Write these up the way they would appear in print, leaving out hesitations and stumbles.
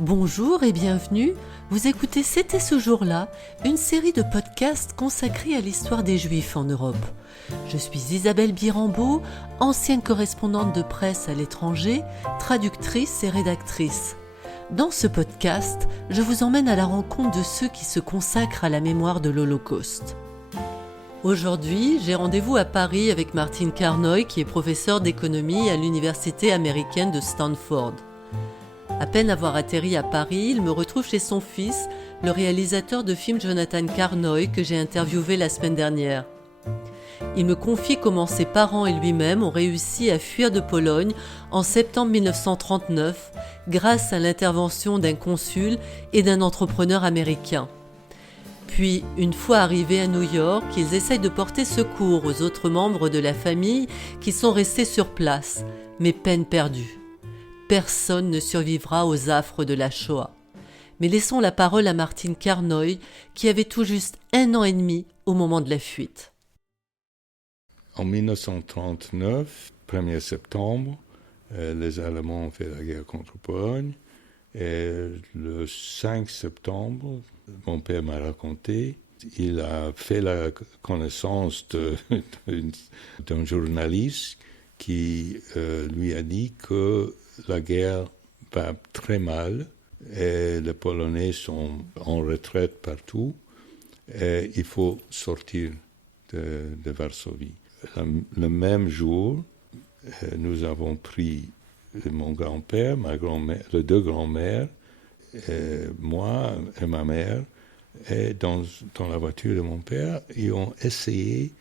Bonjour et bienvenue, vous écoutez C'était ce jour-là, une série de podcasts consacrés à l'histoire des Juifs en Europe. Je suis Isabelle Birambeau, ancienne correspondante de presse à l'étranger, traductrice et rédactrice. Dans ce podcast, je vous emmène à la rencontre de ceux qui se consacrent à la mémoire de l'Holocauste. Aujourd'hui, j'ai rendez-vous à Paris avec Martin Carnoy, qui est professeur d'économie à l'université américaine de Stanford. À peine avoir atterri à Paris, il me retrouve chez son fils, le réalisateur de films Jonathan Carnoy, que j'ai interviewé la semaine dernière. Il me confie comment ses parents et lui-même ont réussi à fuir de Pologne en septembre 1939 grâce à l'intervention d'un consul et d'un entrepreneur américain. Puis, une fois arrivés à New York, ils essayent de porter secours aux autres membres de la famille qui sont restés sur place, mais peine perdue. Personne ne survivra aux affres de la Shoah. Mais laissons la parole à Martin Carnoy, qui avait tout juste 1 an et demi au moment de la fuite. En 1939, 1er septembre, les Allemands ont fait la guerre contre Pologne. Et le 5 septembre, mon père m'a raconté, il a fait la connaissance d'un journaliste qui lui a dit que la guerre va très mal et les Polonais sont en retraite partout et il faut sortir de Varsovie. Le même jour, nous avons pris mon grand-père, ma grand-mère, les deux grands-mères, moi et ma mère, et dans la voiture de mon père, ils ont essayé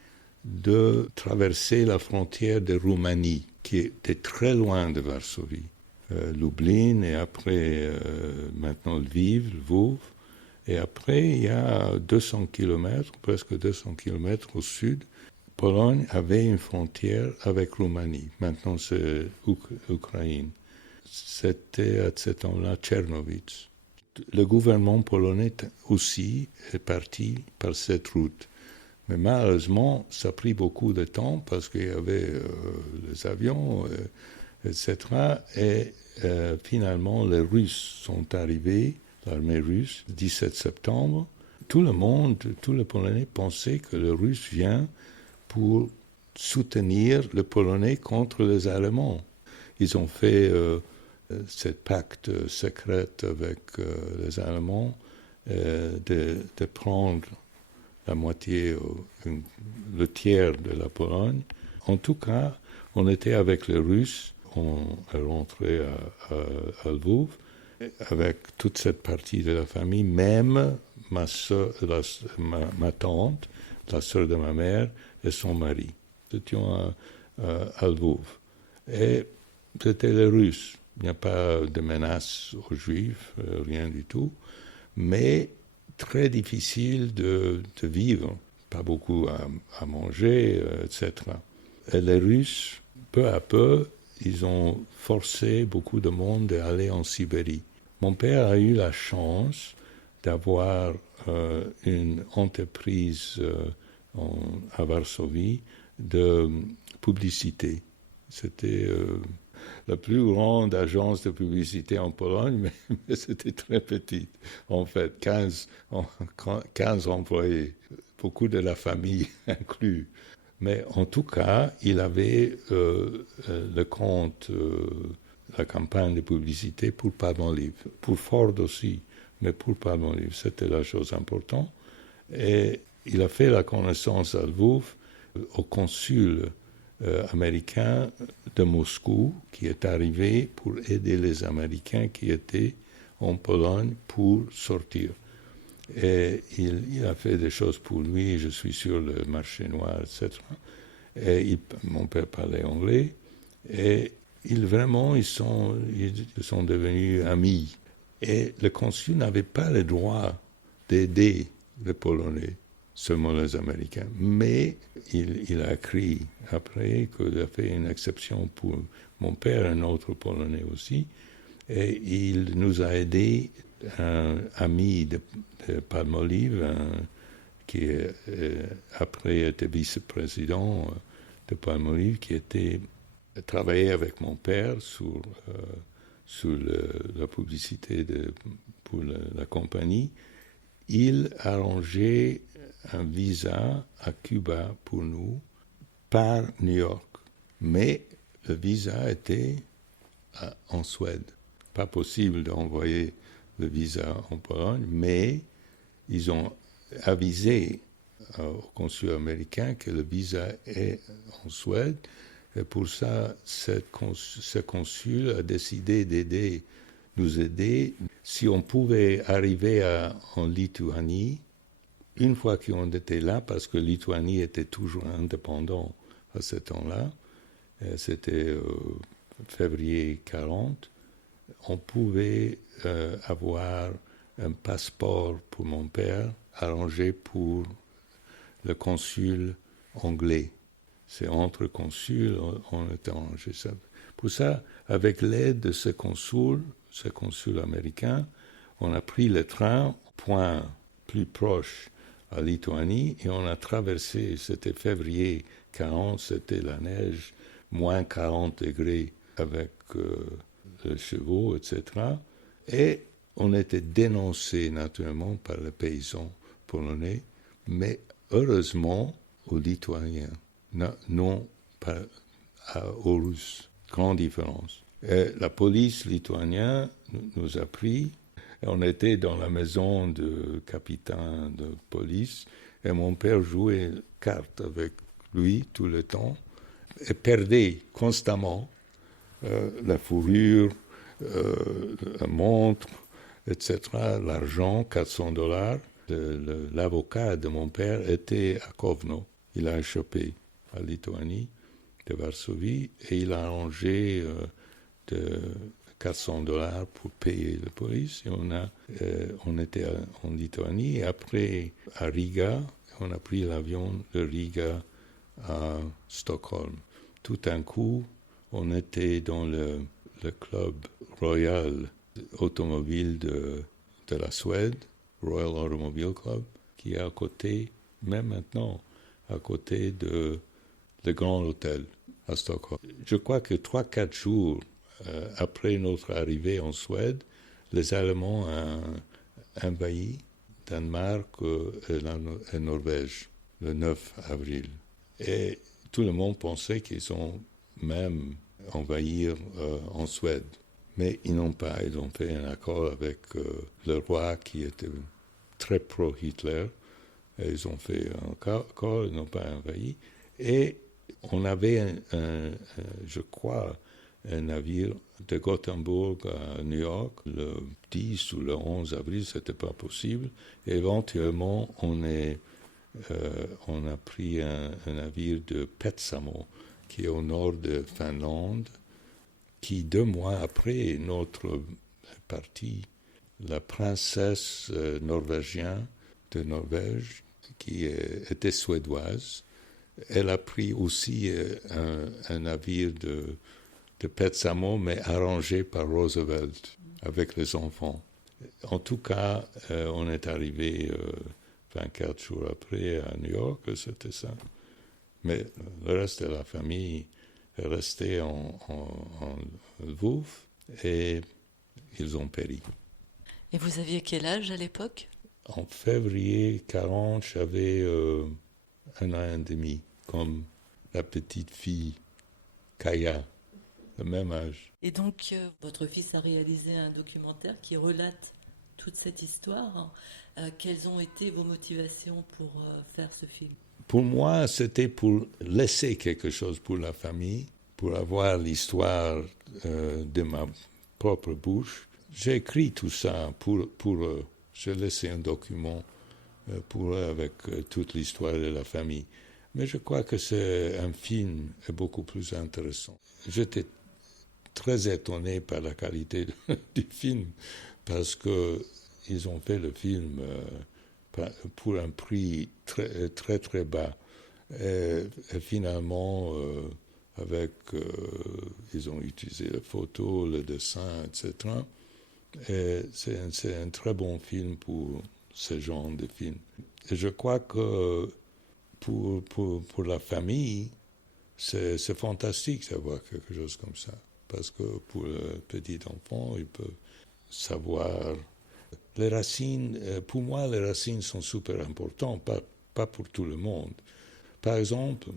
de traverser la frontière de Roumanie, qui était très loin de Varsovie. Lublin, et après, maintenant Lviv, Lvov. Et après, il y a 200 kilomètres, presque 200 kilomètres au sud, Pologne avait une frontière avec Roumanie. Maintenant, c'est Ukraine. C'était à ce temps-là Tchernowitz. Le gouvernement polonais aussi est parti par cette route. Mais malheureusement, ça a pris beaucoup de temps parce qu'il y avait les avions, etc. Et finalement, les Russes sont arrivés, l'armée russe, le 17 septembre. Tout le monde, tous les Polonais pensaient que les Russes viennent pour soutenir les Polonais contre les Allemands. Ils ont fait ce pacte secret avec les Allemands de prendre la moitié, le tiers de la Pologne. En tout cas, on était avec les Russes, on est rentré à Lvov, avec toute cette partie de la famille, même ma tante, la sœur de ma mère, et son mari. C'était à Lvov. Et c'était les Russes. Il n'y a pas de menace aux Juifs, rien du tout. Mais très difficile de vivre. Pas beaucoup à manger, etc. Et les Russes, peu à peu, ils ont forcé beaucoup de monde à aller en Sibérie. Mon père a eu la chance d'avoir une entreprise à Varsovie de publicité. C'était la plus grande agence de publicité en Pologne, mais c'était très petite. En fait, 15 employés, beaucoup de la famille inclus. Mais en tout cas, il avait le compte, la campagne de publicité pour Palmolive, pour Ford aussi, mais pour Palmolive, c'était la chose importante. Et il a fait la connaissance à Lvov au consul américain de Moscou qui est arrivé pour aider les Américains qui étaient en Pologne pour sortir. Et il a fait des choses pour lui, je suis sûr, le marché noir, etc. Et mon père parlait anglais. Et ils sont devenus amis. Et le consul n'avait pas le droit d'aider les Polonais, seulement les Américains. Mais il a écrit après qu'il a fait une exception pour mon père, un autre Polonais aussi. Et il nous a aidés, un ami de Palmolive, qui après était vice-président de Palmolive, qui travaillait avec mon père sur la publicité pour la compagnie, il arrangeait un visa à Cuba pour nous par New York. Mais le visa était en Suède. Pas possible d'envoyer le visa en Pologne, mais ils ont avisé au consul américain que le visa est en Suède. Et pour ça, ce consul a décidé nous aider. Si on pouvait arriver en Lituanie, une fois qu'on était là, parce que Lituanie était toujours indépendante à ce temps-là, c'était février 40, on pouvait avoir un passeport pour mon père arrangé pour le consul anglais. C'est entre consuls, on a arrangé ça. Pour ça, avec l'aide de ce consul américain, on a pris le train, point plus proche à Lituanie, et on a traversé, c'était février 40, c'était la neige, moins 40 degrés avec les chevaux, etc. Et on était dénoncé naturellement par les paysans polonais, mais heureusement aux Lituaniens, non pas aux Russes. Grande différence. Et la police lituanienne nous a pris. Et on était dans la maison du capitaine de police et mon père jouait cartes avec lui tout le temps et perdait constamment la fourrure, la montre, etc., l'argent, $400. L'avocat de mon père était à Kovno. Il a échappé à Lituanie, de Varsovie, et il a arrangé de $400 pour payer la police. Et on était en Lituanie, et après à Riga, on a pris l'avion de Riga à Stockholm. Tout d'un coup, on était dans le club royal automobile de la Suède, Royal Automobile Club, qui est à côté, même maintenant, à côté de le Grand Hôtel à Stockholm. Je crois que 3-4 jours après notre arrivée en Suède, les Allemands ont envahi Danemark et la Norvège le 9 avril. Et tout le monde pensait qu'ils ont même envahi en Suède. Mais ils n'ont pas. Ils ont fait un accord avec le roi qui était très pro-Hitler. Et ils ont fait un accord, ils n'ont pas envahi. Et on avait, je crois, un navire de Gothenburg à New York. Le 10 ou le 11 avril, ce n'était pas possible. Et éventuellement, on a pris un navire de Petsamo, qui est au nord de Finlande, qui 2 mois après notre partie, la princesse norvégienne de Norvège, qui était suédoise, elle a pris aussi un navire de Petsamo, mais arrangé par Roosevelt, avec les enfants. En tout cas, on est arrivé 24 jours après à New York, c'était ça. Mais le reste de la famille est resté en Lviv et ils ont péri. Et vous aviez quel âge à l'époque ? En février 40, j'avais 1 an et demi, comme la petite fille Kaya, le même âge. Et donc, votre fils a réalisé un documentaire qui relate toute cette histoire. Quelles ont été vos motivations pour faire ce film ? Pour moi, c'était pour laisser quelque chose pour la famille, pour avoir l'histoire de ma propre bouche. J'ai écrit tout ça pour j'ai laissé un document pour avec toute l'histoire de la famille. Mais je crois que c'est un film beaucoup plus intéressant. J'étais très étonné par la qualité du film parce que ils ont fait le film pour un prix très très très bas. Et finalement, ils ont utilisé les photos, le dessin, etc. Et c'est un très bon film pour ce genre de film. Et je crois que pour la famille, c'est fantastique d'avoir quelque chose comme ça. parce que pour le petit enfant, il peut savoir. Les racines, pour moi, les racines sont super importantes, pas pour tout le monde. Par exemple,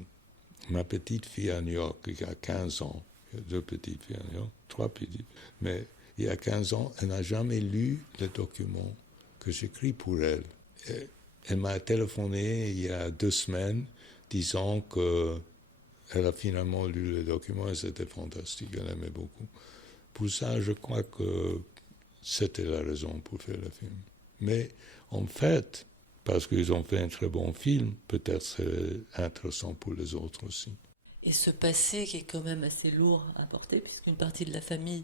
ma petite fille à New York, qui a 15 ans, il y a 2 petites filles à New York, 3 petites, mais il y a 15 ans, elle n'a jamais lu le document que j'écris pour elle. Et elle m'a téléphoné il y a 2 semaines disant qu'elle a finalement lu le document et c'était fantastique, elle aimait beaucoup. Pour ça, je crois que c'était la raison pour faire le film. Mais en fait, parce qu'ils ont fait un très bon film, peut-être c'est intéressant pour les autres aussi. Et ce passé qui est quand même assez lourd à porter, puisqu'une partie de la famille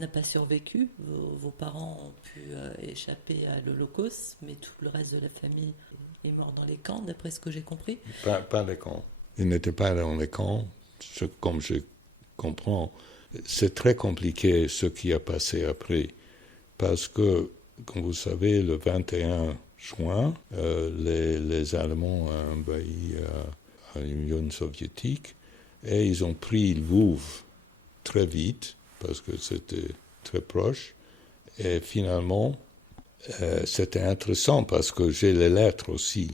n'a pas survécu. Vos parents ont pu échapper à l'Holocauste, mais tout le reste de la famille est mort dans les camps, d'après ce que j'ai compris. Pas les camps. Ils n'étaient pas dans les camps, comme je comprends. C'est très compliqué ce qui a passé après, parce que, comme vous savez, le 21 juin, les Allemands ont envahi l'Union soviétique et ils ont pris Lviv très vite, parce que c'était très proche. Et finalement, c'était intéressant parce que j'ai les lettres aussi.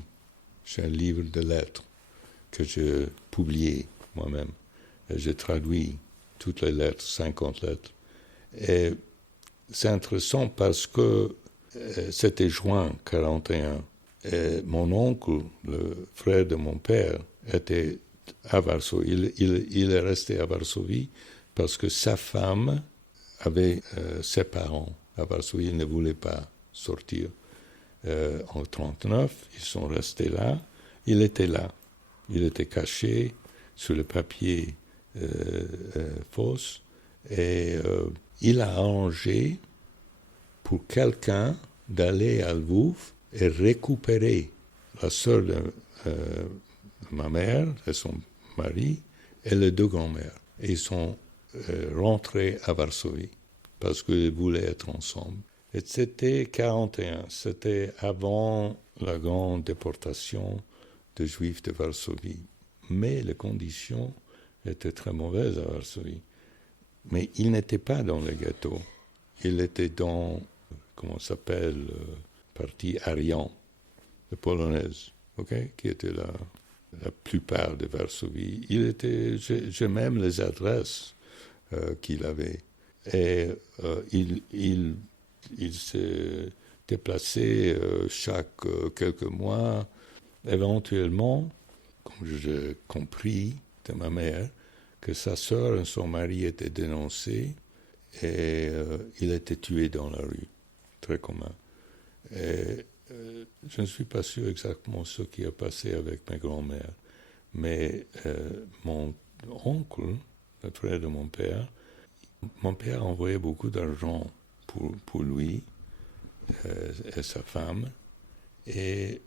J'ai un livre de lettres que j'ai publié moi-même. Et j'ai traduit toutes les lettres, 50 lettres. Et c'est intéressant parce que c'était juin 1941. Et mon oncle, le frère de mon père, était à Varsovie. Il est resté à Varsovie parce que sa femme avait ses parents à Varsovie. Il ne voulait pas sortir. En 1939, ils sont restés là. Il était là. Il était caché sur le papier fausse. Et il a arrangé pour quelqu'un d'aller à Lviv et récupérer la sœur de ma mère et son mari et les 2 grands-mères. Et ils sont rentrés à Varsovie parce qu'ils voulaient être ensemble. Et c'était 1941, c'était avant la grande déportation de Juifs de Varsovie. Mais les conditions étaient très mauvaises à Varsovie. Mais il n'était pas dans le ghetto. Il était dans, comment ça s'appelle, partie Arian, la polonaise, qui était la plupart de Varsovie. J'ai même les adresses qu'il avait. Et il s'est déplacé chaque quelques mois. Éventuellement, comme j'ai compris de ma mère, que sa sœur et son mari étaient dénoncés et il était tué dans la rue, très commun. Et je ne suis pas sûr exactement ce qui a passé avec ma grand-mère, mais mon oncle, le frère de mon père envoyait beaucoup d'argent pour lui et sa femme, et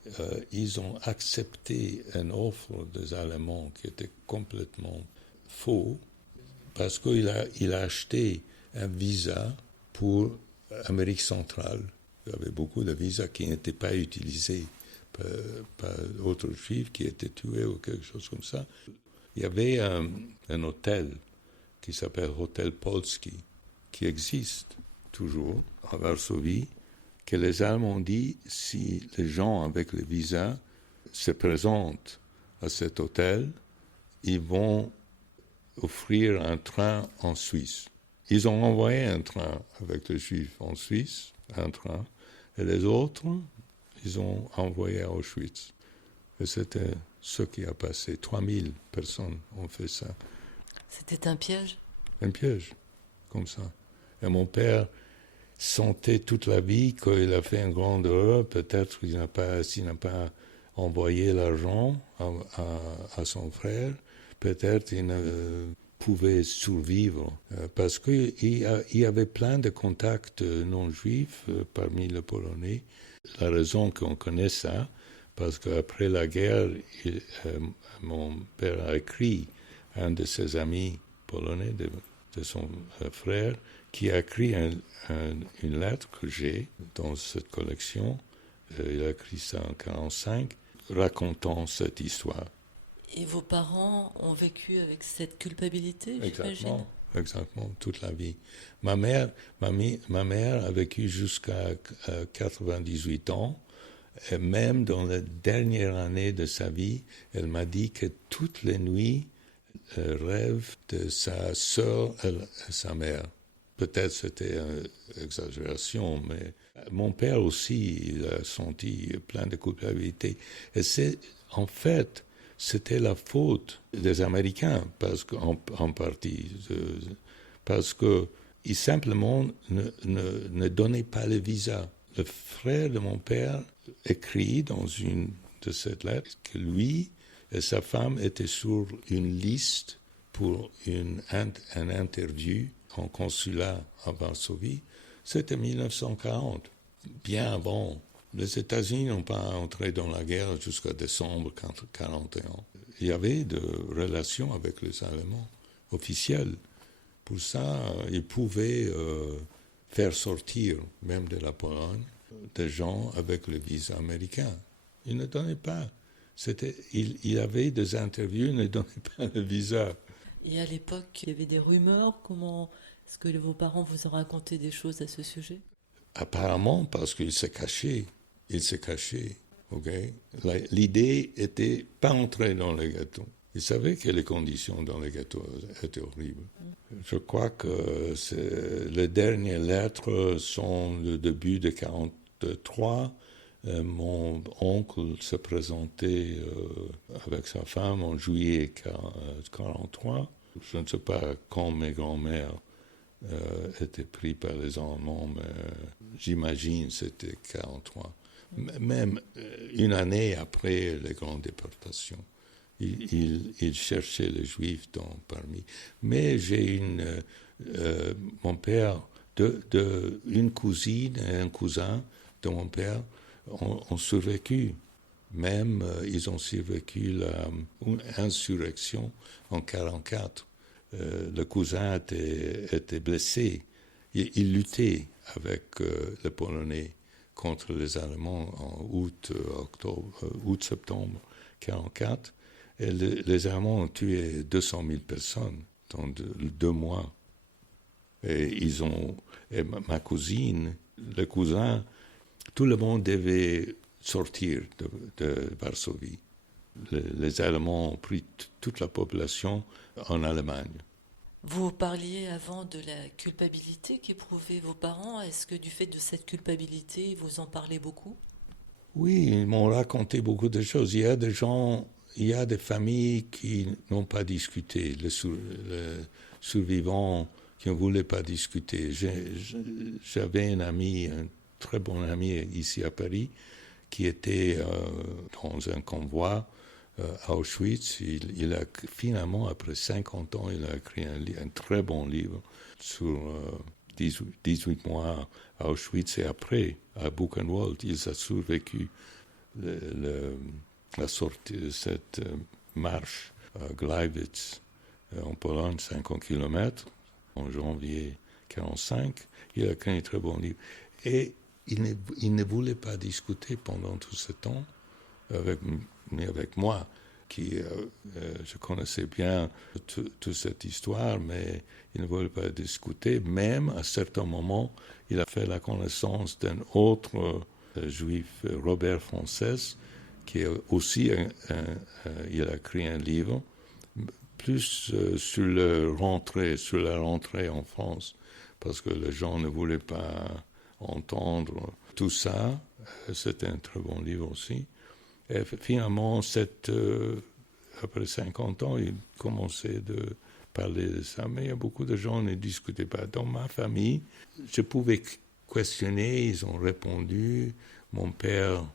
ils ont accepté une offre des Allemands qui était complètement faux, parce qu'il a acheté un visa pour l'Amérique centrale. Il y avait beaucoup de visas qui n'étaient pas utilisés par d'autres juifs qui étaient tués ou quelque chose comme ça. Il y avait un hôtel qui s'appelle Hôtel Polski, qui existe toujours à Varsovie, que les Allemands ont dit si les gens avec le visa se présentent à cet hôtel, ils vont offrir un train en Suisse. Ils ont envoyé un train avec les Juifs en Suisse, un train, et les autres, ils ont envoyé à Auschwitz. Et c'était ce qui a passé. 3000 personnes ont fait ça. C'était un piège ? Un piège, comme ça. Et mon père sentait toute la vie qu'il a fait une grande erreur. Peut-être qu'il s'il n'a pas envoyé l'argent à son frère. Peut-être qu'il ne pouvait survivre. Parce qu'il y avait plein de contacts non-juifs parmi les Polonais. La raison qu'on connaît ça, parce qu'après la guerre, mon père a écrit à un de ses amis polonais, de son frère, qui a écrit une lettre que j'ai dans cette collection. Il a écrit ça en 1945, racontant cette histoire. Et vos parents ont vécu avec cette culpabilité, j'imagine ? exactement, toute la vie. Ma mère a vécu jusqu'à 98 ans. Et même dans la dernière année de sa vie, elle m'a dit que toutes les nuits, elle rêve de sa sœur et sa mère. Peut-être c'était une exagération, mais mon père aussi, il a senti plein de culpabilité. Et en fait, c'était la faute des Américains, en partie, parce qu'ils simplement ne donnaient pas le visa. Le frère de mon père écrit dans une de ces lettres que lui et sa femme étaient sur une liste pour un interview en consulat à Varsovie. C'était 1940, bien avant. Les États-Unis n'ont pas entré dans la guerre jusqu'à décembre 1941. Il y avait des relations avec les Allemands officielles. Pour ça, ils pouvaient faire sortir, même de la Pologne, des gens avec le visa américain. Ils ne donnaient pas. Il y avait des interviews, ils ne donnaient pas le visa. Et à l'époque, il y avait des rumeurs. Comment est-ce que vos parents vous ont raconté des choses à ce sujet? Apparemment, parce qu'il s'est caché. Il s'est caché. Okay? L'idée était pas entrer dans le ghetto. Il savait que les conditions dans le ghetto étaient horribles. Je crois que les dernières lettres sont le début de 1943. Mon oncle se présentait avec sa femme en juillet 1943. Je ne sais pas quand mes grands-mères étaient pris par les Allemands, mais j'imagine que c'était 1943. Même une année après les grandes déportations. Il cherchait les Juifs parmi. Mais j'ai mon père, une cousine et un cousin de mon père ont survécu. Même, ils ont survécu l'insurrection en 1944. Le cousin était blessé. Il luttait avec les Polonais contre les Allemands en août-septembre 1944. Et les Allemands ont tué 200 000 personnes dans 2 mois. Et ma cousine, le cousin, tout le monde devait sortir de Varsovie. Les Allemands ont pris toute la population en Allemagne. Vous parliez avant de la culpabilité qu'éprouvaient vos parents. Est-ce que du fait de cette culpabilité, vous en parlez beaucoup? Oui, ils m'ont raconté beaucoup de choses. Il y a des familles qui n'ont pas discuté, les survivants qui ne voulaient pas discuter. J'avais un très bon ami ici à Paris, qui était dans un convoi à Auschwitz. Il a finalement, après 50 ans, il a écrit un très bon livre sur 18 mois à Auschwitz et après, à Buchenwald. Il a survécu la sortie de cette marche à Gleiwitz, en Pologne, 50 km, en janvier 1945. Il a écrit un très bon livre. Et il ne voulait pas discuter pendant tout ce temps avec moi, qui je connaissais bien toute cette histoire, mais il ne voulait pas discuter. Même à certains moments, il a fait la connaissance d'un autre juif, Robert Frances, qui est aussi il a écrit un livre plus sur la rentrée en France, parce que les gens ne voulaient pas entendre tout ça. C'était un très bon livre aussi. Et finalement, après 50 ans, il commençait de parler de ça, mais il y a beaucoup de gens qui ne discutaient pas. Dans ma famille, je pouvais questionner, ils ont répondu. Mon père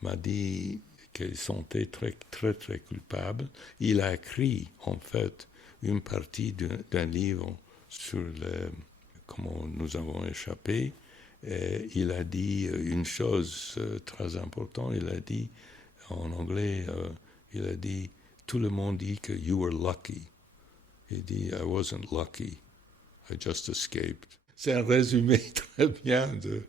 m'a dit qu'il se sentait très, très, très coupable. Il a écrit, en fait, une partie d'un livre sur comment nous avons échappé. Et il a dit une chose très importante. Il a dit, en anglais, il a dit, tout le monde dit que you were lucky. Il dit, I wasn't lucky, I just escaped. C'est un résumé très bien de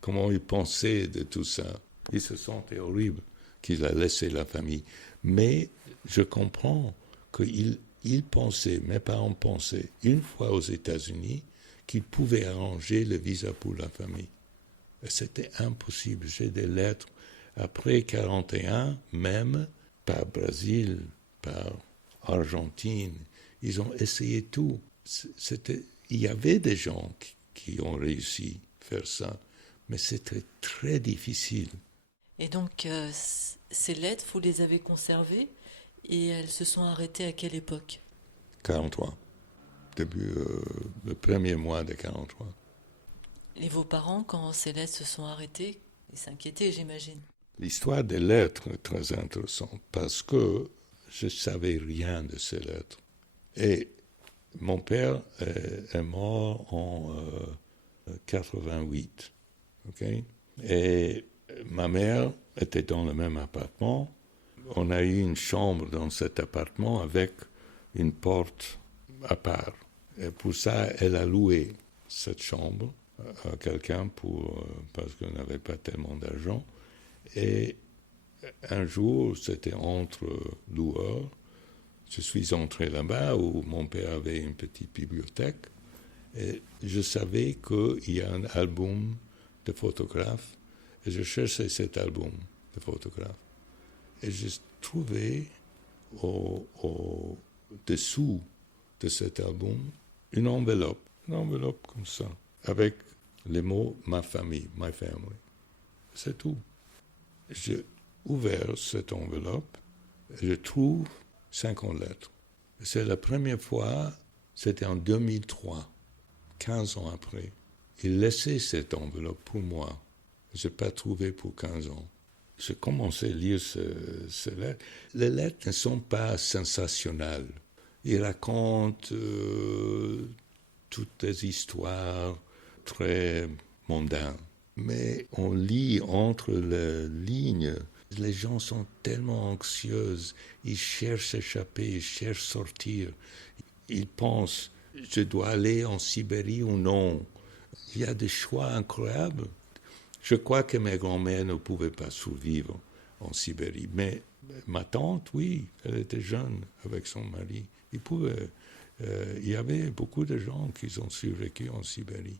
comment il pensait de tout ça. Il se sentait horrible qu'il a laissé la famille. Mais je comprends qu'il mes parents pensaient, une fois aux États-Unis, qu'ils pouvaient arranger le visa pour la famille. Et c'était impossible. J'ai des lettres après 1941, même par Brésil, par Argentine. Ils ont essayé tout. Il y avait des gens qui ont réussi à faire ça, mais c'était très difficile. Et donc, ces lettres, vous les avez conservées et elles se sont arrêtées à quelle époque? 43. Début, le premier mois de 1943. Et vos parents, quand ces lettres se sont arrêtées, ils s'inquiétaient, j'imagine. L'histoire des lettres est très intéressante parce que je ne savais rien de ces lettres. Et mon père est mort en 88. Okay? Et ma mère était dans le même appartement. On a eu une chambre dans cet appartement avec une porte à part. Et pour ça, elle a loué cette chambre à quelqu'un parce qu'on n'avait pas tellement d'argent. Et un jour, c'était entre loueurs, je suis entré là-bas où mon père avait une petite bibliothèque et je savais qu'il y a un album de photographes et je cherchais cet album de photographes. Et j'ai trouvé au-dessous de cet album une enveloppe comme ça, avec les mots « ma famille »,« my family ». C'est tout. J'ai ouvert cette enveloppe et je trouve 50 lettres. C'est la première fois, c'était en 2003, 15 ans après. Il laissait cette enveloppe pour moi. Je n'ai pas trouvé pour 15 ans. J'ai commencé à lire ces lettres. Les lettres ne sont pas sensationnelles. Ils racontent toutes des histoires très mondaines. Mais on lit entre les lignes. Les gens sont tellement anxieux. Ils cherchent à échapper, ils cherchent à sortir. Ils pensent, je dois aller en Sibérie ou non. Il y a des choix incroyables. Je crois que mes grands-mères ne pouvaient pas survivre en Sibérie. Mais ma tante, oui, elle était jeune avec son mari. Il y avait beaucoup de gens qui ont survécu en Sibérie.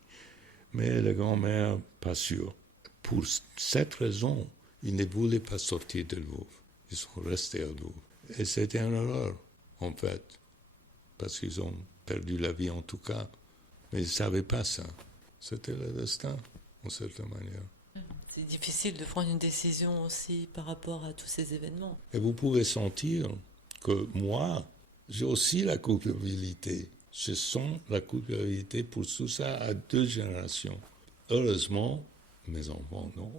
Mais les grands-mères, pas sûr. Pour cette raison, ils ne voulaient pas sortir de Lvov. Ils sont restés à Lvov. Et c'était une horreur, en fait, parce qu'ils ont perdu la vie en tout cas. Mais ils ne savaient pas ça. C'était le destin, en certaine manière. C'est difficile de prendre une décision aussi par rapport à tous ces événements. Et vous pouvez sentir que moi, j'ai aussi la culpabilité. Je sens la culpabilité pour tout ça à 2 générations. Heureusement, mes enfants, non.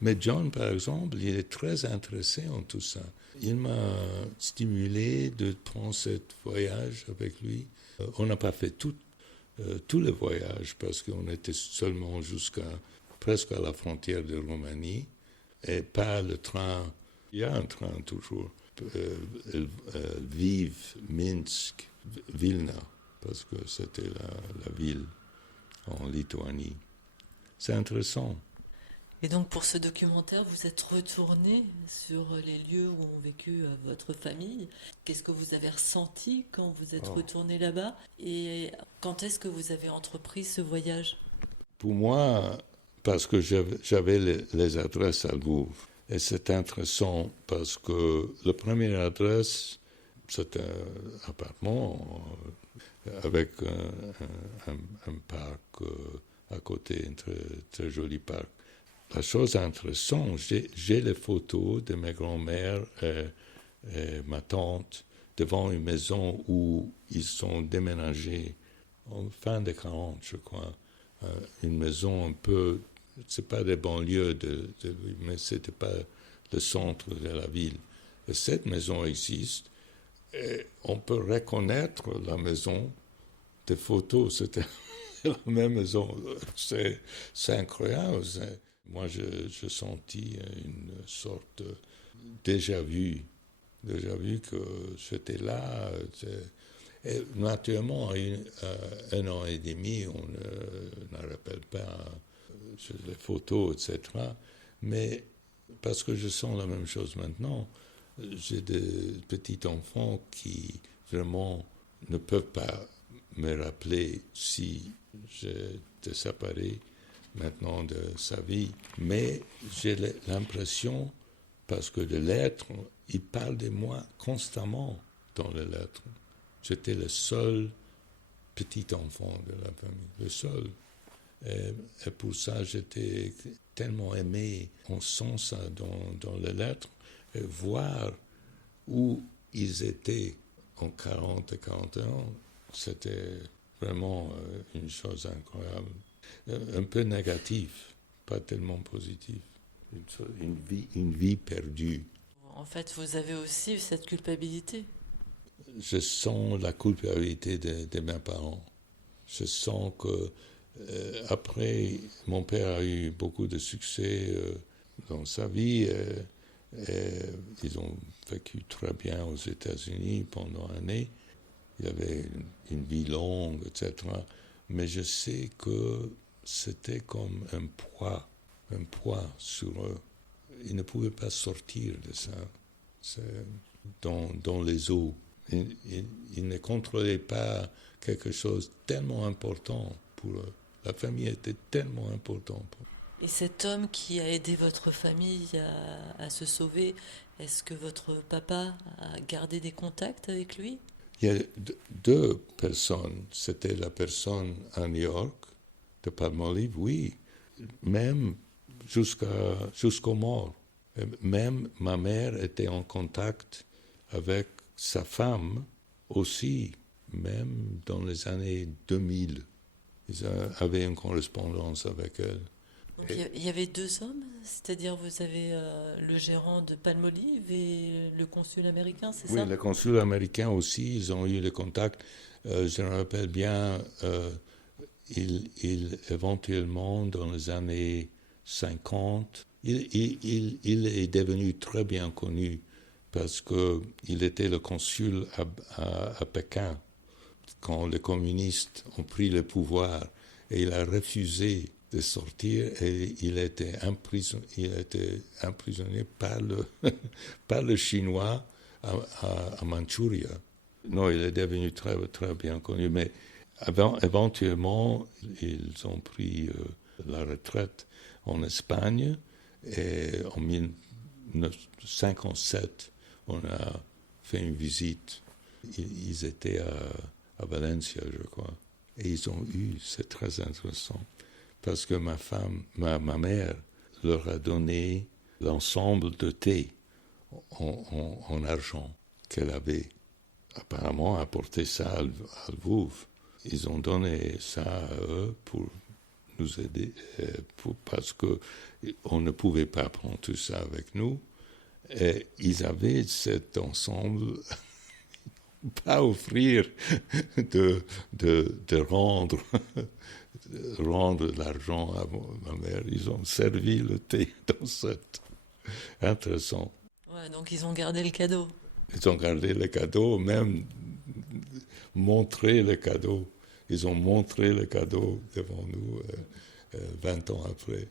Mais John, par exemple, il est très intéressé en tout ça. Il m'a stimulé de prendre ce voyage avec lui. On n'a pas fait tout le voyage parce qu'on était seulement presque à la frontière de Roumanie et pas le train. Il y a un train toujours. Lviv, Minsk, Vilna, parce que c'était la ville en Lituanie. C'est intéressant. Et donc pour ce documentaire, vous êtes retourné sur les lieux où ont vécu votre famille. Qu'est-ce que vous avez ressenti quand vous êtes retourné là-bas? Et quand est-ce que vous avez entrepris ce voyage? Pour moi, parce que j'avais les adresses à Lvov. Et c'est intéressant parce que la première adresse, c'est un appartement avec un parc à côté, un très, très joli parc. La chose intéressante, j'ai les photos de mes grands-mères et ma tante devant une maison où ils sont déménagés en fin des 40, je crois. Une maison un peu, c'est pas des banlieues mais c'était pas le centre de la ville. Et cette maison existe et on peut reconnaître la maison des photos. C'était la même maison. C'est incroyable. Moi, je sentis une sorte de déjà-vu que j'étais là. Et naturellement, un an et demi, on ne rappelle pas les photos, etc. Mais parce que je sens la même chose maintenant, j'ai des petits-enfants qui vraiment ne peuvent pas me rappeler si j'ai disparu maintenant de sa vie. Mais j'ai l'impression, parce que les lettres, ils parlent de moi constamment dans les lettres. J'étais le seul petit-enfant de la famille, le seul. Et pour ça, j'étais tellement aimé. On sent ça dans les lettres. Et voir où ils étaient en 40 et 41 ans, c'était vraiment une chose incroyable. Un peu négative, pas tellement positive. Une vie perdue. En fait, vous avez aussi cette culpabilité. Je sens la culpabilité de mes parents. Je sens que après, mon père a eu beaucoup de succès dans sa vie. Et ils ont vécu très bien aux États-Unis pendant une année. Il avait une vie longue, etc. Mais je sais que c'était comme un poids sur eux. Ils ne pouvaient pas sortir de ça. C'est dans les eaux. Ils ne contrôlaient pas quelque chose tellement important pour eux. La famille était tellement importante pour eux. Et cet homme qui a aidé votre famille à se sauver, est-ce que votre papa a gardé des contacts avec lui? Il y a deux personnes. C'était la personne à New York, de Palmolive, oui. Même jusqu'au mort. Et même ma mère était en contact avec sa femme aussi, même dans les années 2000. Ils avaient une correspondance avec elle. Donc, il y avait deux hommes, c'est-à-dire vous avez le gérant de Palmolive et le consul américain, c'est Oui, ça? le consul américain aussi, ils ont eu le contact. Je me rappelle bien, il éventuellement, dans les années 50, il est devenu très bien connu parce qu'il était le consul à Pékin quand les communistes ont pris le pouvoir et il a refusé de sortir et il a été emprisonné par par le Chinois à Mandchourie. Non, il est devenu très, très bien connu, mais éventuellement, ils ont pris la retraite en Espagne et en 1957, on a fait une visite. Ils étaient à Valencia, je crois. Et ils ont eu, c'est très intéressant, parce que ma mère leur a donné l'ensemble de thé en argent qu'elle avait apparemment apporté ça à Lvov. Ils ont donné ça à eux pour nous aider, parce qu'on ne pouvait pas prendre tout ça avec nous. Et ils avaient cet ensemble pas offrir de rendre l'argent à ma mère. Ils ont servi le thé dans cette... Intéressant. Ouais, donc ils ont gardé le cadeau. Ils ont gardé le cadeau, même montré le cadeau. Ils ont montré le cadeau devant nous 20 ans après.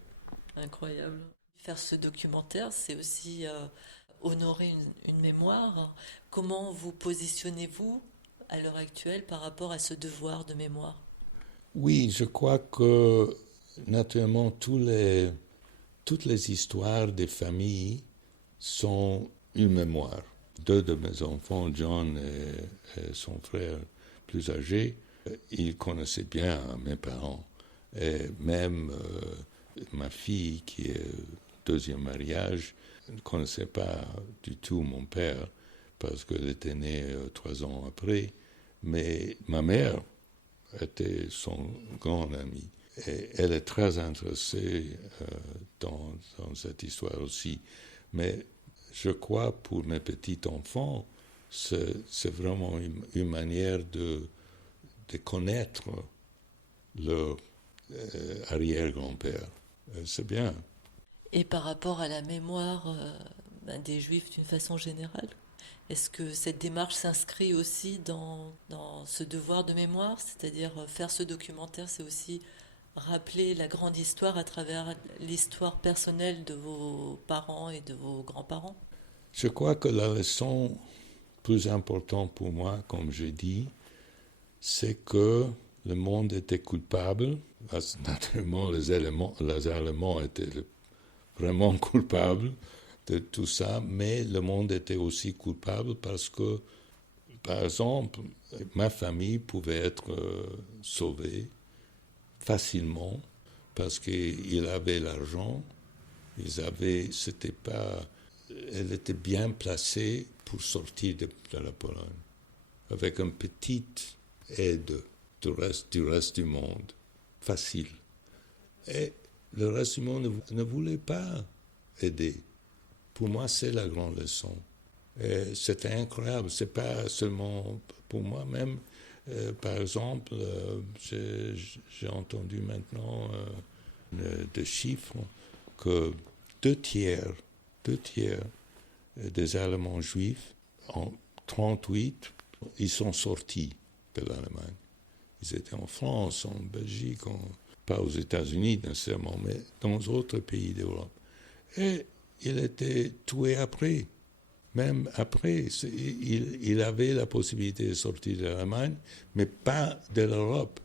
Incroyable. Faire ce documentaire, c'est aussi honorer une mémoire. Comment vous positionnez-vous à l'heure actuelle par rapport à ce devoir de mémoire? Oui, je crois que naturellement toutes les histoires des familles sont une mémoire. Deux de mes enfants, John et son frère plus âgé, ils connaissaient bien mes parents. Et même ma fille, qui est deuxième mariage, ne connaissait pas du tout mon père parce qu'elle était née 3 ans après. Mais ma mère était son grand amie. Et elle est très intéressée dans cette histoire aussi. Mais je crois pour mes petits-enfants, c'est vraiment une manière de connaître leur arrière-grand-père. C'est bien. Et par rapport à la mémoire des Juifs d'une façon générale, est-ce que cette démarche s'inscrit aussi dans ce devoir de mémoire? C'est-à-dire faire ce documentaire, c'est aussi rappeler la grande histoire à travers l'histoire personnelle de vos parents et de vos grands-parents? Je crois que la leçon plus importante pour moi, comme j'ai dit, c'est que le monde était coupable. Naturellement, les Allemands étaient vraiment coupables de tout ça, mais le monde était aussi coupable parce que, par exemple, ma famille pouvait être sauvée facilement parce qu'ils avaient l'argent, elle était bien placée pour sortir de la Pologne, avec une petite aide du reste du monde, facile. Et le reste du monde ne voulait pas aider. Pour moi, c'est la grande leçon. Et c'était incroyable. C'est pas seulement pour moi, même. Par exemple, j'ai entendu maintenant des chiffres que deux tiers des Allemands juifs, en 1938, ils sont sortis de l'Allemagne. Ils étaient en France, en Belgique, pas aux États-Unis nécessairement, mais dans d'autres pays d'Europe. Et il était tué après. Même après, il avait la possibilité de sortir de l'Allemagne, mais pas de l'Europe.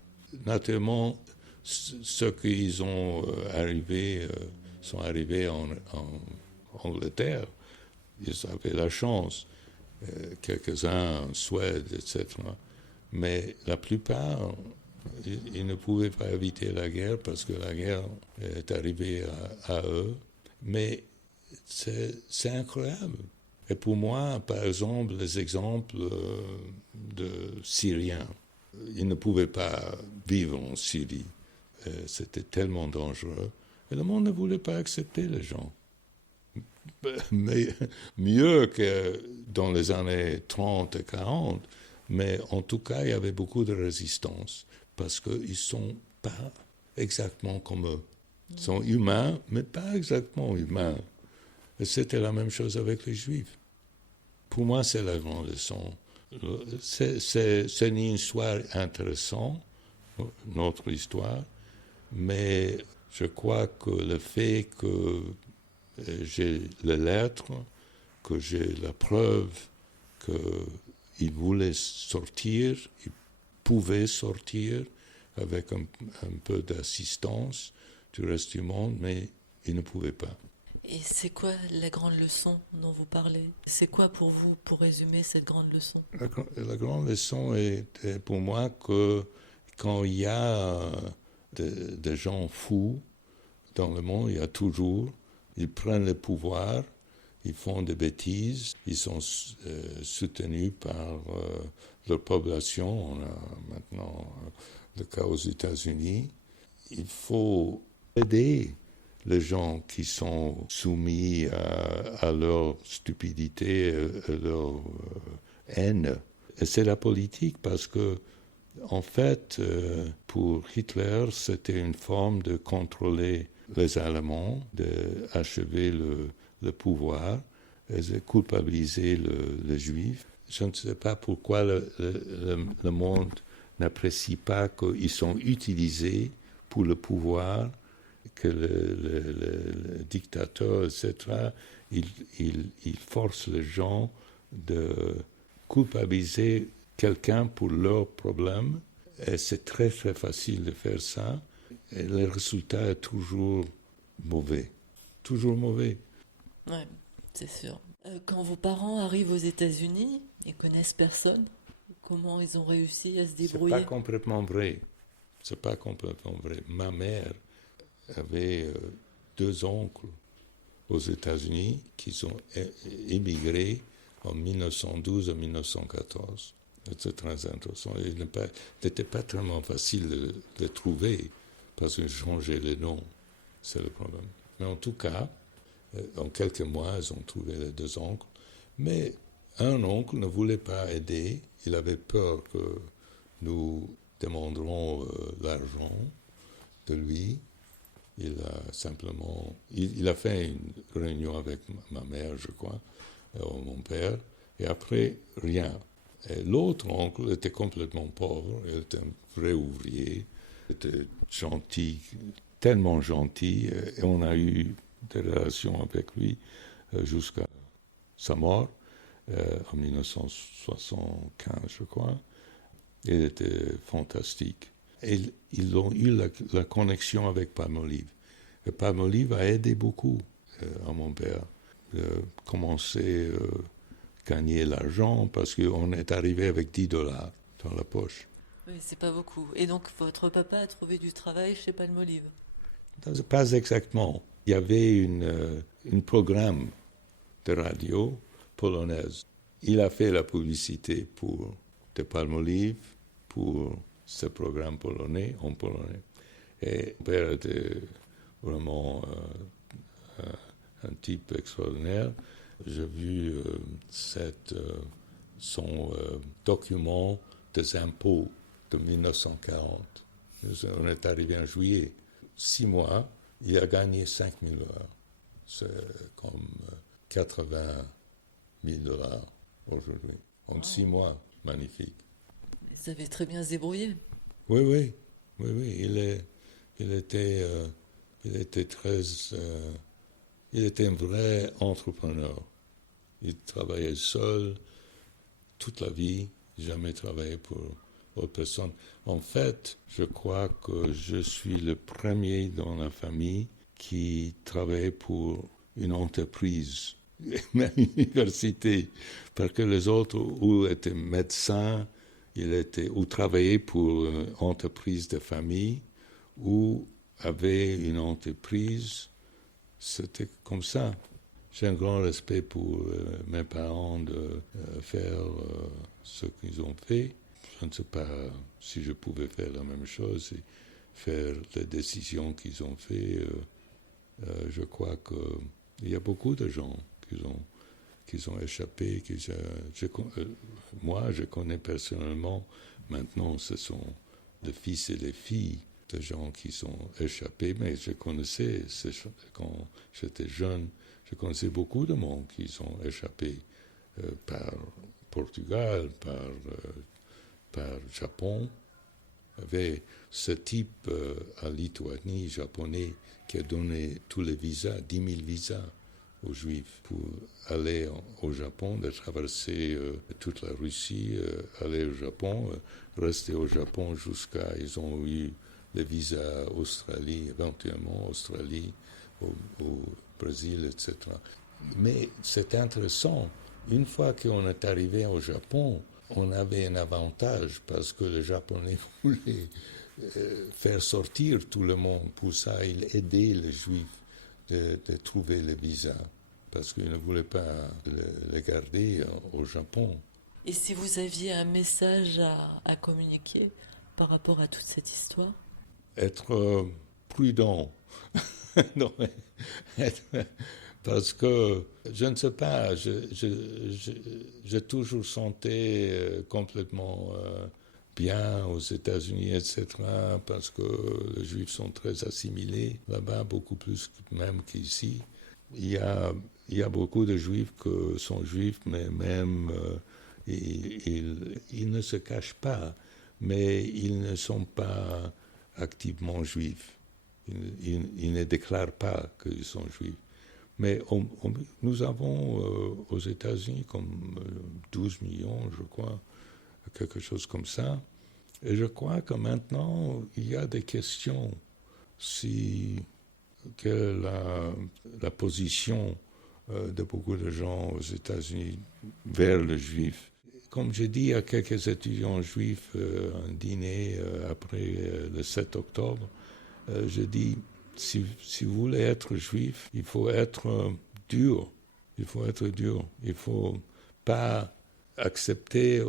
Naturellement, ceux qui sont arrivés en Angleterre. Ils avaient la chance, quelques-uns en Suède, etc. Mais la plupart, ils ne pouvaient pas éviter la guerre parce que la guerre est arrivée à eux. Mais c'est incroyable. Et pour moi, par exemple, les exemples de Syriens, ils ne pouvaient pas vivre en Syrie. C'était tellement dangereux. Et le monde ne voulait pas accepter les gens. Mais mieux que dans les années 30 et 40, mais en tout cas, il y avait beaucoup de résistance, parce qu'ils ne sont pas exactement comme eux. Ils sont humains, mais pas exactement humains. Et c'était la même chose avec les Juifs. Pour moi, c'est la grande leçon. C'est une histoire intéressante, notre histoire, mais je crois que le fait que j'ai les lettres, que j'ai la preuve qu'il voulait sortir, il pouvait sortir avec un peu d'assistance du reste du monde, mais il ne pouvait pas. Et c'est quoi la grande leçon dont vous parlez? C'est quoi pour vous, pour résumer cette grande leçon? La grande leçon est pour moi que quand il y a des gens fous dans le monde, il y a toujours, ils prennent le pouvoir, ils font des bêtises, ils sont soutenus par leur population. On a maintenant le cas aux États-Unis. Il faut aider les gens qui sont soumis à leur stupidité, à leur haine. Et c'est la politique parce que, en fait, pour Hitler, c'était une forme de contrôler les Allemands, d'achever le pouvoir, et de culpabiliser les Juifs. Je ne sais pas pourquoi le monde n'apprécie pas qu'ils sont utilisés pour le pouvoir, que le dictateur, etc., il force les gens de culpabiliser quelqu'un pour leurs problèmes. Et c'est très, très facile de faire ça. Et le résultat est toujours mauvais. Toujours mauvais. Oui, c'est sûr. Quand vos parents arrivent aux États-Unis, ils connaissent personne. Comment ils ont réussi à se débrouiller? C'est pas complètement vrai. C'est pas complètement vrai. Ma mère avait deux oncles aux États-Unis qui sont émigrés en 1912 et 1914. C'est très intéressant. Il n'était pas tellement facile de les trouver parce qu'ils changeaient les noms. C'est le problème. Mais en tout cas, en quelques mois, ils ont trouvé les deux oncles. Mais un oncle ne voulait pas aider. Il avait peur que nous demanderons l'argent de lui. Il a simplement... Il a fait une réunion avec ma mère, je crois, mon père, et après, rien. Et l'autre oncle était complètement pauvre, il était un vrai ouvrier, il était gentil, tellement gentil, et on a eu des relations avec lui jusqu'à sa mort en 1975, je crois. Il était fantastique. Et ils ont eu la connexion avec Palmolive. Et Palmolive a aidé beaucoup à mon père de commencer à gagner l'argent parce qu'on est arrivé avec $10 dans la poche. Oui, c'est pas beaucoup. Et donc, votre papa a trouvé du travail chez Palmolive? Pas exactement. Il y avait un programme de radio polonaise. Il a fait la publicité de Palmolive pour ce programme polonais, en polonais. Et mon père était vraiment un type extraordinaire. J'ai vu son document des impôts de 1940. On est arrivé en juillet. 6 mois, il a gagné $5,000. C'est comme $80,000 aujourd'hui. En 6 mois, magnifique. Vous avez très bien se débrouillé. Oui. Il était très... il était un vrai entrepreneur. Il travaillait seul toute la vie, jamais travaillé pour autre personne. En fait, je crois que je suis le premier dans la famille qui travaillait pour une entreprise, une université, parce que les autres ou étaient médecins, ou travaillaient pour une entreprise de famille, ou avaient une entreprise. C'était comme ça. J'ai un grand respect pour mes parents de faire ce qu'ils ont fait. Je ne sais pas si je pouvais faire la même chose et faire les décisions qu'ils ont fait. Je crois qu'il y a beaucoup de gens qui ont échappé. Moi, je connais personnellement, maintenant, ce sont les fils et les filles de gens qui sont échappés, mais je connaissais, quand j'étais jeune, je connaissais beaucoup de monde qui sont échappés par Portugal, par Japon. Il y avait ce type à Lituanie, japonais, qui a donné tous les visas, 10 000 visas aux Juifs pour aller au Japon, de traverser toute la Russie, aller au Japon, rester au Japon jusqu'à... Ils ont eu les visas Australie, éventuellement Australie, au Brésil, etc. Mais c'est intéressant. Une fois qu'on est arrivé au Japon, on avait un avantage parce que les Japonais voulaient faire sortir tout le monde. Pour ça, ils aidaient les Juifs de trouver le visa parce qu'ils ne voulaient pas les garder au Japon. Et si vous aviez un message à communiquer par rapport à toute cette histoire? Être prudent. Non, parce que, je ne sais pas, j'ai toujours senti complètement bien aux États-Unis, etc., parce que les Juifs sont très assimilés là-bas, beaucoup plus même qu'ici. Il y a beaucoup de Juifs qui sont Juifs, mais même ils ne se cachent pas, mais ils ne sont pas activement Juifs. Ils ne déclarent pas qu'ils sont Juifs. Mais nous avons aux États-Unis comme 12 millions, je crois, quelque chose comme ça. Et je crois que maintenant, il y a des questions que la position de beaucoup de gens aux États-Unis vers le juif. Comme j'ai dit à quelques étudiants juifs à un dîner après le 7 octobre, j'ai dit, si vous voulez être juif, il faut être dur. Il faut être dur. Il ne faut pas accepter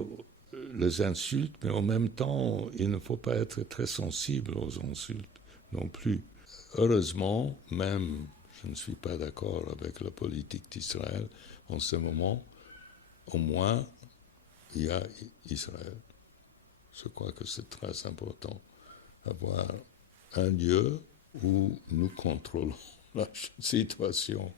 les insultes, mais en même temps, il ne faut pas être très sensible aux insultes non plus. Heureusement, même, je ne suis pas d'accord avec la politique d'Israël en ce moment, au moins, il y a Israël. Je crois que c'est très important d'avoir un lieu où nous contrôlons la situation.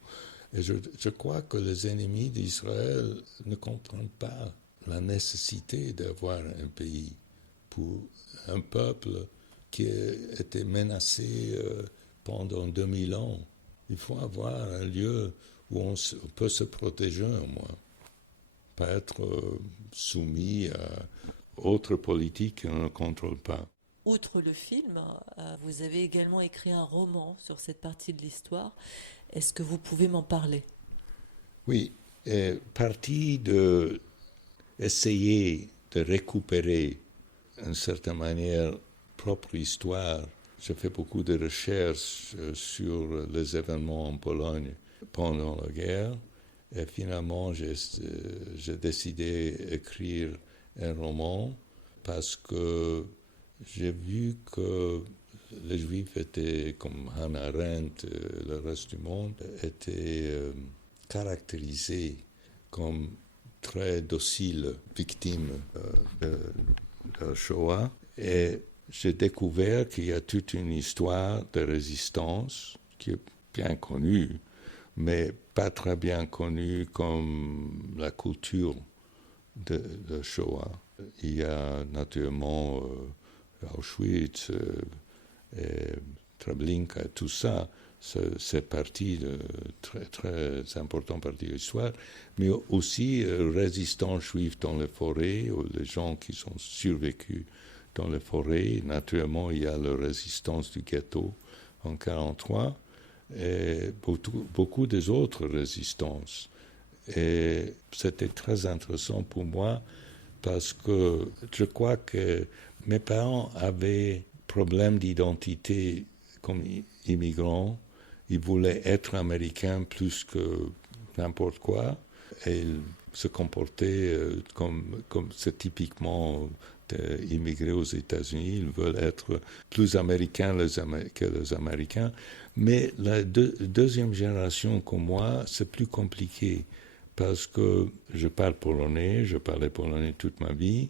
Et je crois que les ennemis d'Israël ne comprennent pas la nécessité d'avoir un pays pour un peuple qui a été menacé pendant 2000 ans. Il faut avoir un lieu où on peut se protéger au moins, pas être soumis à autres politiques qu'on ne contrôle pas. Outre le film, vous avez également écrit un roman sur cette partie de l'histoire. Est-ce que vous pouvez m'en parler? Oui, partie de essayer de récupérer, d'une certaine manière, propre histoire. J'ai fait beaucoup de recherches sur les événements en Pologne pendant la guerre. Et finalement, j'ai décidé d'écrire un roman parce que j'ai vu que les Juifs étaient, comme Hannah Arendt, le reste du monde, étaient caractérisés comme très dociles victimes de la Shoah. Et j'ai découvert qu'il y a toute une histoire de résistance qui est bien connue, mais pas très bien connue comme la culture de Shoah. Il y a naturellement Auschwitz et Treblinka, tout ça, c'est partie de très, très important partie de l'histoire, mais aussi résistants juifs dans les forêts, ou les gens qui sont survécus dans les forêts. Naturellement, il y a la résistance du ghetto en 1943 et beaucoup des autres résistances. Et c'était très intéressant pour moi parce que je crois que mes parents avaient problème d'identité comme immigrants. Ils voulaient être américains plus que n'importe quoi. Et ils se comportaient comme c'est typiquement d'immigrés aux États-Unis. Ils veulent être plus américains que les Américains. Mais la deuxième génération comme moi, c'est plus compliqué parce que je parle polonais, je parlais polonais toute ma vie.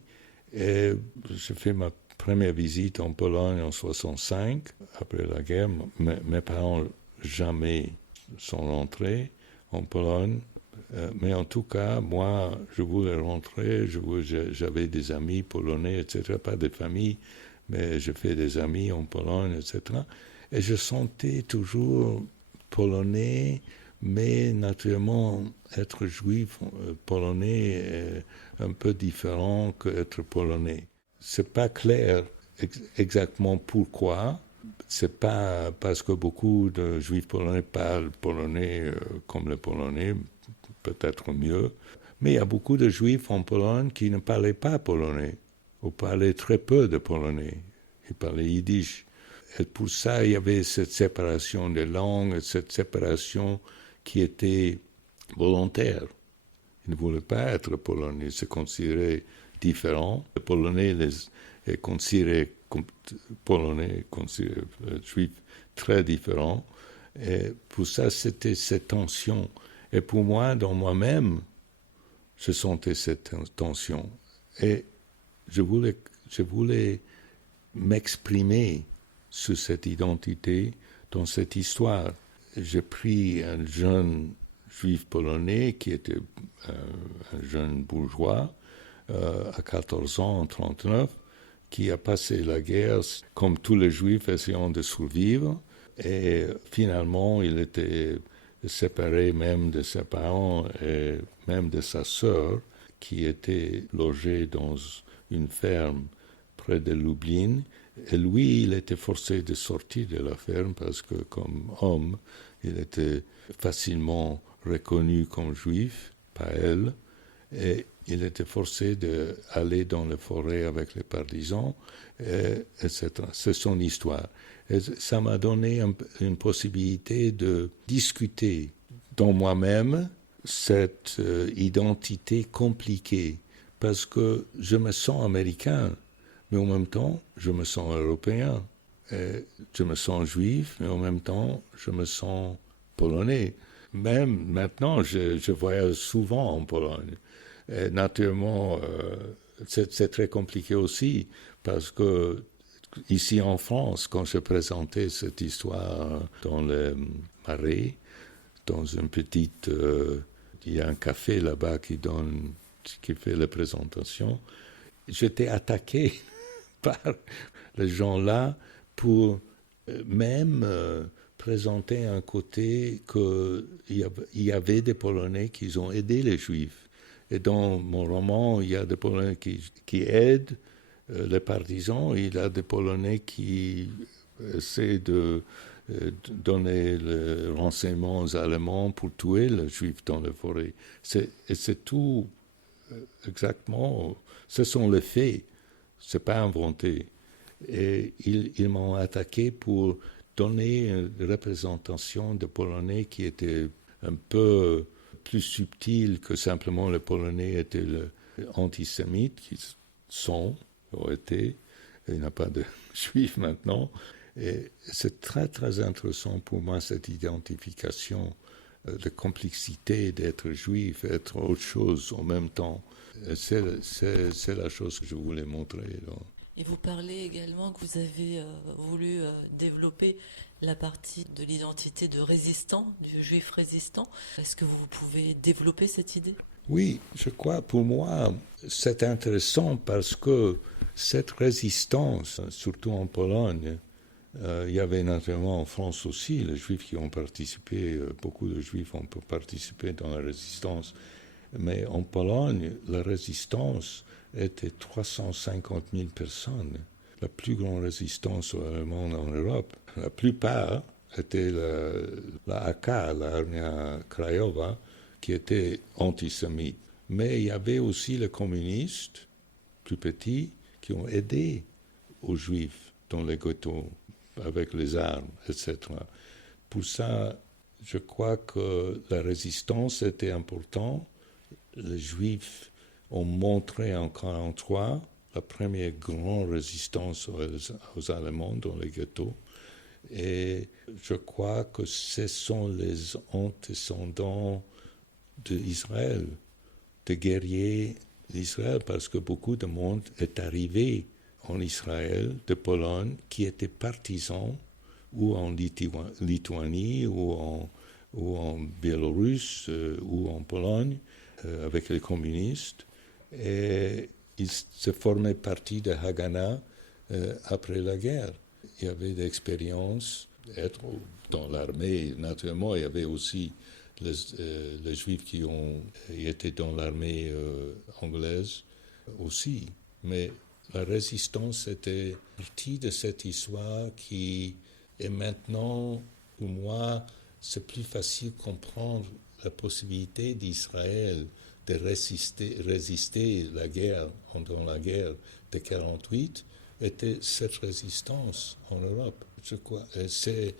Et j'ai fait ma première visite en Pologne en 1965, après la guerre. Mes parents jamais sont rentrés en Pologne. Mais en tout cas, moi, je voulais rentrer. J'avais des amis polonais, etc. Pas de famille, mais j'ai fait des amis en Pologne, etc. Et je sentais toujours polonais, mais naturellement, être juif polonais est un peu différent qu'être polonais. C'est pas clair exactement pourquoi. C'est pas parce que beaucoup de juifs polonais parlent polonais comme les polonais, peut-être mieux. Mais il y a beaucoup de juifs en Pologne qui ne parlaient pas polonais, ou parlaient très peu de polonais. Ils parlaient yiddish. Et pour ça, il y avait cette séparation des langues, cette séparation qui était volontaire. Ils ne voulaient pas être polonais, ils se considéraient différents. Les polonais est considéré comme polonais, considéré juif très différent. Et pour ça, c'était cette tension. Et pour moi, dans moi-même, je sentais cette tension. Et je voulais m'exprimer sur cette identité dans cette histoire. J'ai pris un jeune juif polonais qui était un jeune bourgeois à 14 ans en 1939, qui a passé la guerre comme tous les juifs essayant de survivre. Et finalement, il était séparé même de ses parents et même de sa sœur, qui était logée dans une ferme près de Lublin. Et lui, il était forcé de sortir de la ferme parce que, comme homme, il était facilement reconnu comme juif par elle. Et il était forcé d'aller dans les forêts avec les partisans, etc. C'est son histoire. Et ça m'a donné une possibilité de discuter dans moi-même cette identité compliquée, parce que je me sens américain, mais en même temps, je me sens européen. Et je me sens juif, mais en même temps, je me sens polonais. Même maintenant, je voyage souvent en Pologne. Et naturellement, c'est très compliqué aussi, parce que ici en France, quand je présentais cette histoire dans les marais, dans une petite... il y a un café là-bas qui fait la présentation, j'étais attaqué par les gens là pour même représenter un côté qu'il y avait des Polonais qui ont aidé les Juifs. Et dans mon roman, il y a des Polonais qui aident les partisans, il y a des Polonais qui essaient de donner les renseignements aux Allemands pour tuer les Juifs dans la forêt. C'est tout exactement, ce sont les faits, c'est pas inventé. Et ils m'ont attaqué pour donner une représentation de Polonais qui était un peu plus subtile que simplement les Polonais étaient antisémites, qui ont été, il n'y a pas de Juifs maintenant. Et c'est très, très intéressant pour moi, cette identification de complexité d'être juif, être autre chose en même temps. C'est la chose que je voulais montrer. Et vous parlez également que vous avez voulu développer la partie de l'identité de résistant, du juif résistant. Est-ce que vous pouvez développer cette idée ? Oui, je crois, pour moi, c'est intéressant parce que cette résistance, surtout en Pologne, il y avait naturellement en France aussi les Juifs qui ont participé, beaucoup de Juifs ont participé dans la résistance, mais en Pologne, la résistance était 350 000 personnes, la plus grande résistance aux Allemands en Europe. La plupart étaient la AK, l'Armia Krajowa, qui était antisémite. Mais il y avait aussi les communistes, plus petits, qui ont aidé aux Juifs dans les ghettos, avec les armes, etc. Pour ça, je crois que la résistance était importante. Les Juifs ont montré en 1943 la première grande résistance aux Allemands dans les ghettos. Et je crois que ce sont les antécédents d'Israël, des guerriers d'Israël, parce que beaucoup de monde est arrivé en Israël, de Pologne, qui étaient partisans, ou en Lituanie, ou en Biélorusse, ou en Pologne, avec les communistes. Et ils se formaient partie de Haganah après la guerre. Il y avait des expériences d'être dans l'armée. Naturellement, il y avait aussi les Juifs qui étaient dans l'armée anglaise aussi. Mais la résistance était partie de cette histoire qui est maintenant, pour moi, c'est plus facile de comprendre la possibilité d'Israël de résister la guerre, pendant la guerre de 1948, était cette résistance en Europe. Je crois, c'est,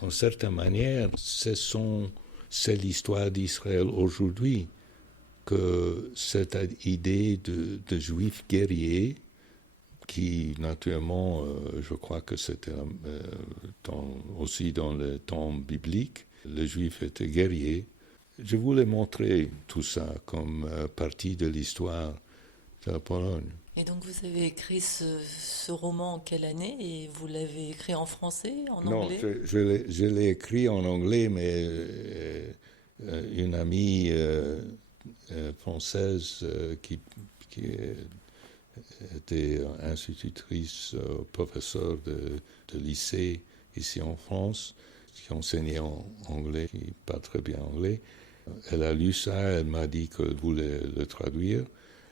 en certaine manière, c'est l'histoire d'Israël aujourd'hui, que cette idée de juifs guerriers, qui naturellement, je crois que c'était aussi dans le temps biblique, les juifs étaient guerriers. Je voulais montrer tout ça comme partie de l'histoire de la Pologne. Et donc vous avez écrit ce roman en quelle année et vous l'avez écrit en français, en anglais ? Non, je l'ai écrit en anglais, mais une amie française qui était institutrice, professeure de lycée ici en France, qui enseignait en anglais, qui n'est pas très bien anglais. Elle a lu ça, elle m'a dit qu'elle voulait le traduire.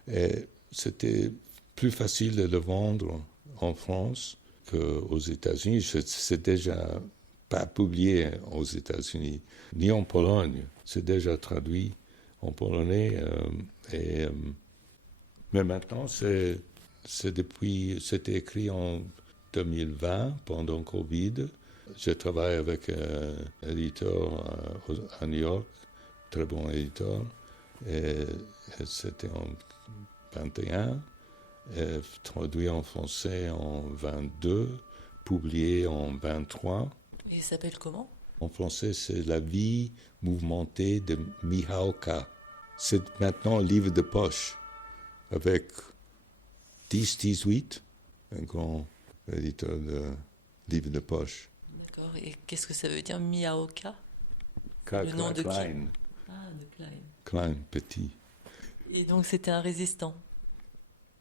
Et c'était plus facile de le vendre en France qu'aux États-Unis. C'est déjà pas publié aux États-Unis, ni en Pologne. C'est déjà traduit en polonais. Mais maintenant, c'était écrit en 2020, pendant Covid. Je travaille avec un éditeur à New York, très bon éditeur. Et c'était en 21, traduit en français en 22, publié en 23. Et il s'appelle comment ? En français, c'est La vie mouvementée de Michałka. C'est maintenant un livre de poche avec 10-18, un grand éditeur de livres de poche. D'accord. Et qu'est-ce que ça veut dire, Michałka ? Le nom de Klein. Qui ? Ah, de Klein. Klein, petit. Et donc c'était un résistant ?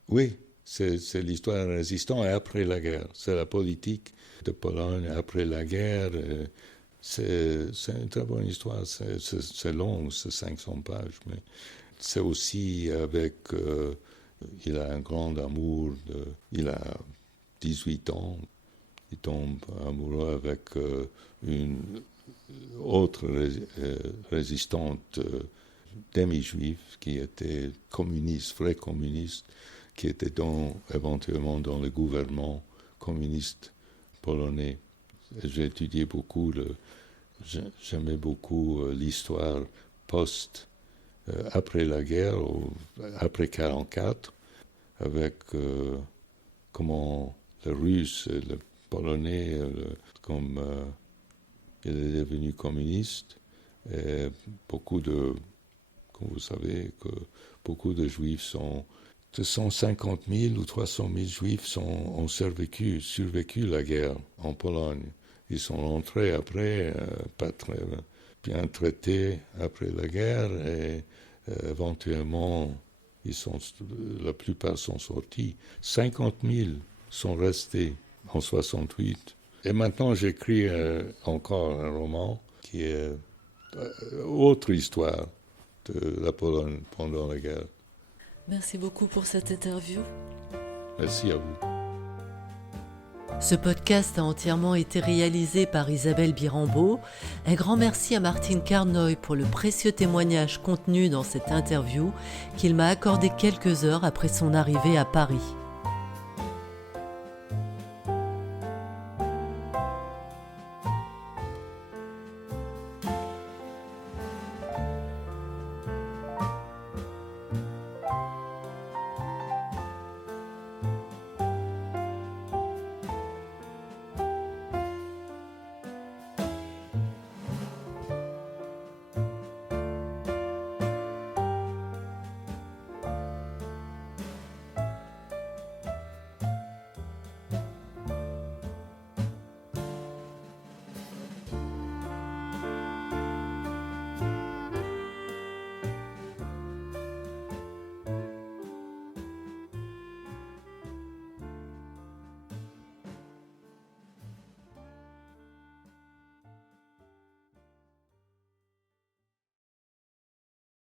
Oui, C'est l'histoire des résistants après la guerre. C'est la politique de Pologne après la guerre. C'est une très bonne histoire. C'est long, c'est 500 pages, mais c'est aussi avec... il a un grand amour. Il a 18 ans. Il tombe amoureux avec une autre résistante demi-juive qui était communiste, vrai communiste, qui était éventuellement dans le gouvernement communiste polonais. J'ai étudié beaucoup, j'aimais beaucoup l'histoire après la guerre, après 1944, avec comment le russe et le polonais, comme il est devenu communiste, et comme vous savez, que beaucoup de juifs sont... 250 000 ou 300 000 juifs ont survécu la guerre en Pologne. Ils sont rentrés après, pas très bien traités après la guerre, et éventuellement, la plupart sont sortis. 50 000 sont restés en 68. Et maintenant, j'écris encore un roman qui est autre histoire de la Pologne pendant la guerre. Merci beaucoup pour cette interview. Merci à vous. Ce podcast a entièrement été réalisé par Isabelle Birambeau. Un grand merci à Martin Carnoy pour le précieux témoignage contenu dans cette interview qu'il m'a accordé quelques heures après son arrivée à Paris.